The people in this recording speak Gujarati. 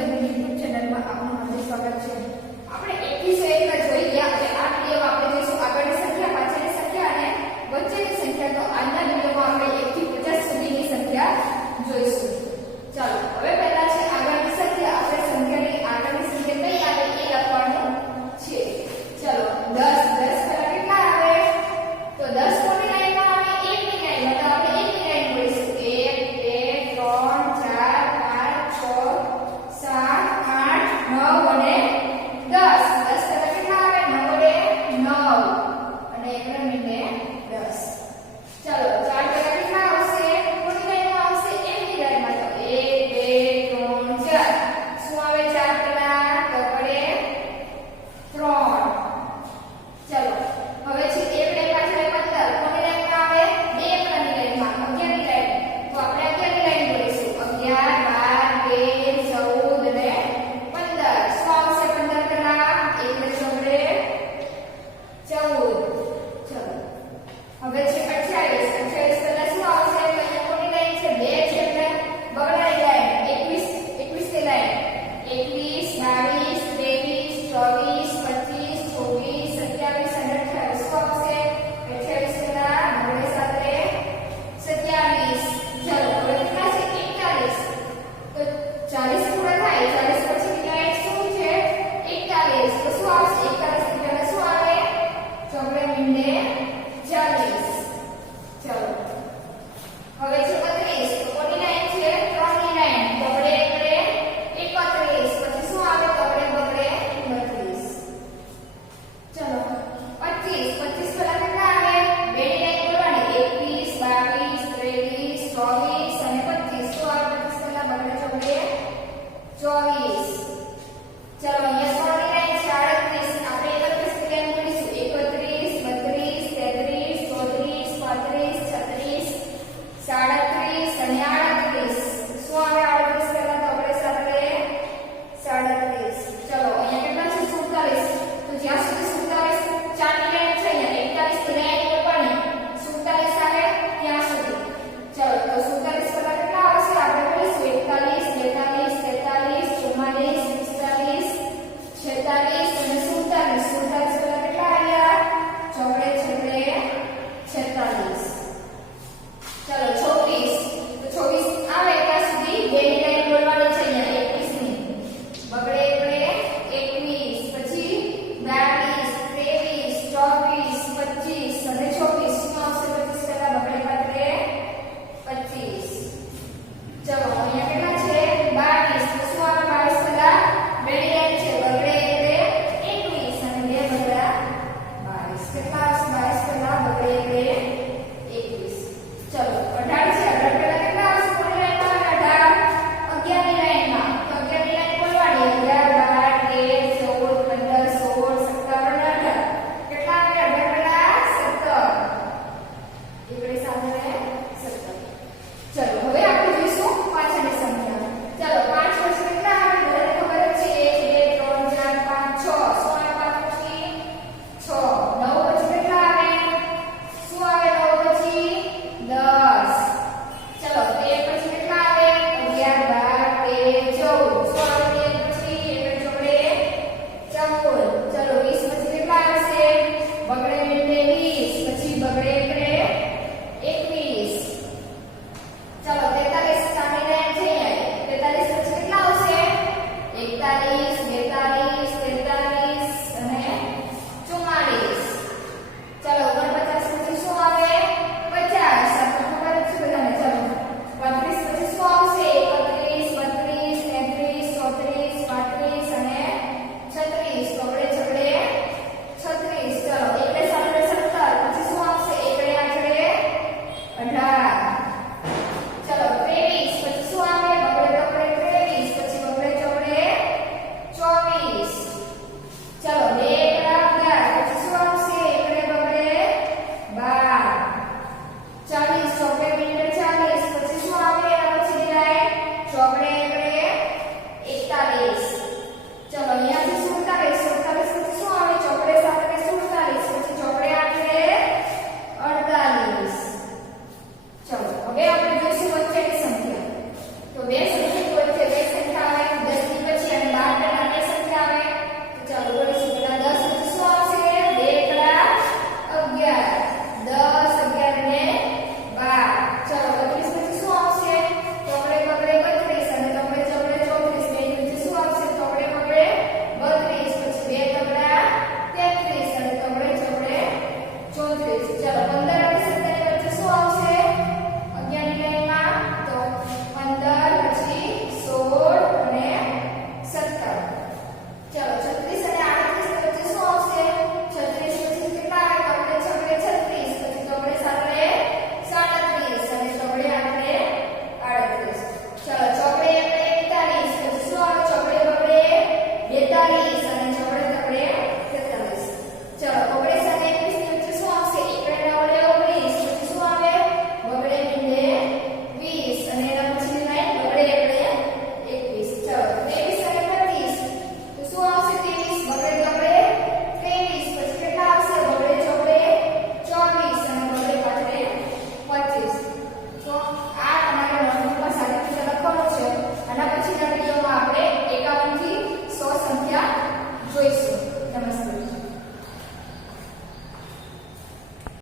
યુટ્યુબ ચેનલમાં આપનું હાર્દિક સ્વાગત છે। આપણે 1 થી 100 જોઈ ગયા અને આ વિડિયોમાં આપણે જોઈશું આગળની સંખ્યા, પાછળની સંખ્યા અને વચ્ચેની સંખ્યા। તો આજના વિડિયોમાં આપણે 1 થી 50 સુધીની સંખ્યા જોઈશું। ચાલો હવે પહેલા છે આગળની સંખ્યા। આપણે સંખ્યાની આગળની સંખ્યા કઈ આવે એ લખવાનું છે। ચાલો 10 પહેલા કેટલા આવે? તો 10 કોની લાઈનમાં આવે? 1 ની લાઈનમાં। તો આપણે 1 ની લાઈન બોલીશું। 1 2 3 4 5 6 7 8 9 અને 10 પહેલા કેટલા આવે? 9 અને 1 રમીને 10। ચાલો 4 પહેલા કેટલા આવશે? કોની લાઈનમાં આવશે? 1 ની લાઈનમાં। તો 1 2 3 4 શું આવે 4 પહેલા? તો પડે 3। ચાલો હવે છે 1 લાઈન પાછળ 15 કોની લાઈનમાં આવે? 2 એકલાની લાઈનમાં 11 ની લાઈન। તો આપણે 11 ની લાઈન બોલીશું। 11 12 13 14 અને 15 શું આવશે? 15 પહેલા 1 ને 14 ચલો હવે છે 28 પહેલા શું આવશે? તો અહીંયા કોની લાઈન છે? 2 છે એટલે બગડાઈ લાઈન। 21 ની લાઈન 21 22 23 24 25 26 27 અને 28 શું આવશે? 28 પહેલા બગડે સાથે 27। ચલો હવે કેટલા છે? 41 તો 40 પૂરા થાય 40 પછીની લાઈન શું છે? 41 તો શું આવશે? 41 ની પહેલા શું આવે? ચોગડે મીંડે 40। ચલો હવે છે 32 તો કોની લાઈન છે? 3 ની લાઈન। બગડે એટલે 31 પછી શું આવે? બગડે 32। ચલો 25 પહેલા કેટલા આવે? 2 ની લાઈન બોલવાની। 21 22 23 24 અને 25 શું આવે? 25 પહેલા બગડે ચોગડે 24। ચલો અહીંયા 3 ની લાઈન છે 38 આપણે 31 ની લાઈન બોલીશું। 31 32 33 34 36 37 અને 38 શું આવે? 38 પહેલા તો આપણે સાથે 37। ચલો અહીંયા કેટલા છે? 47 તો જ્યાં સુધી 47 4 ની લાઈન છે અહીંયા 41 ની લાઈન બોલવાની 47 આવે ત્યાં સુધી। ચલો તો 47 પહેલા કેટલા આવશે? આપણે બોલીશું 41 42 43 44 45 46 અને 47 પહેલા કેટલા આવ્યા? ચોગડે છેગડે 46। ચલો 26 તો 26 આવે ત્યાં સુધી 2 ની લાઈન બોલવાની છે અહીંયા 21 ની બગડે એટલે 21 પછી 22 23 24 25 અને 26 શું આવશે? 25 પહેલા બગડે પાત્રે 25। ચલો અહીંયા કેટલા છે? 22 તો શું આવે? 22 પહેલા 2 ની લાઈન છે બગડે એટલે 21 અને 2 બગડા 22 કેટલા આવશે? 22 પહેલા બગડે એટલે 21। ચલો 18 છે 18 પહેલા કેટલા આવશે? કોની લાઈનમાં આવે? 18 11 ની લાઈનમાં। તો 11 ની લાઈન બોલવાની 11 12 13 14 15 16 17 18 કેટલા આવે? 18 પહેલા 17 એકડે સાથે 17। ચલો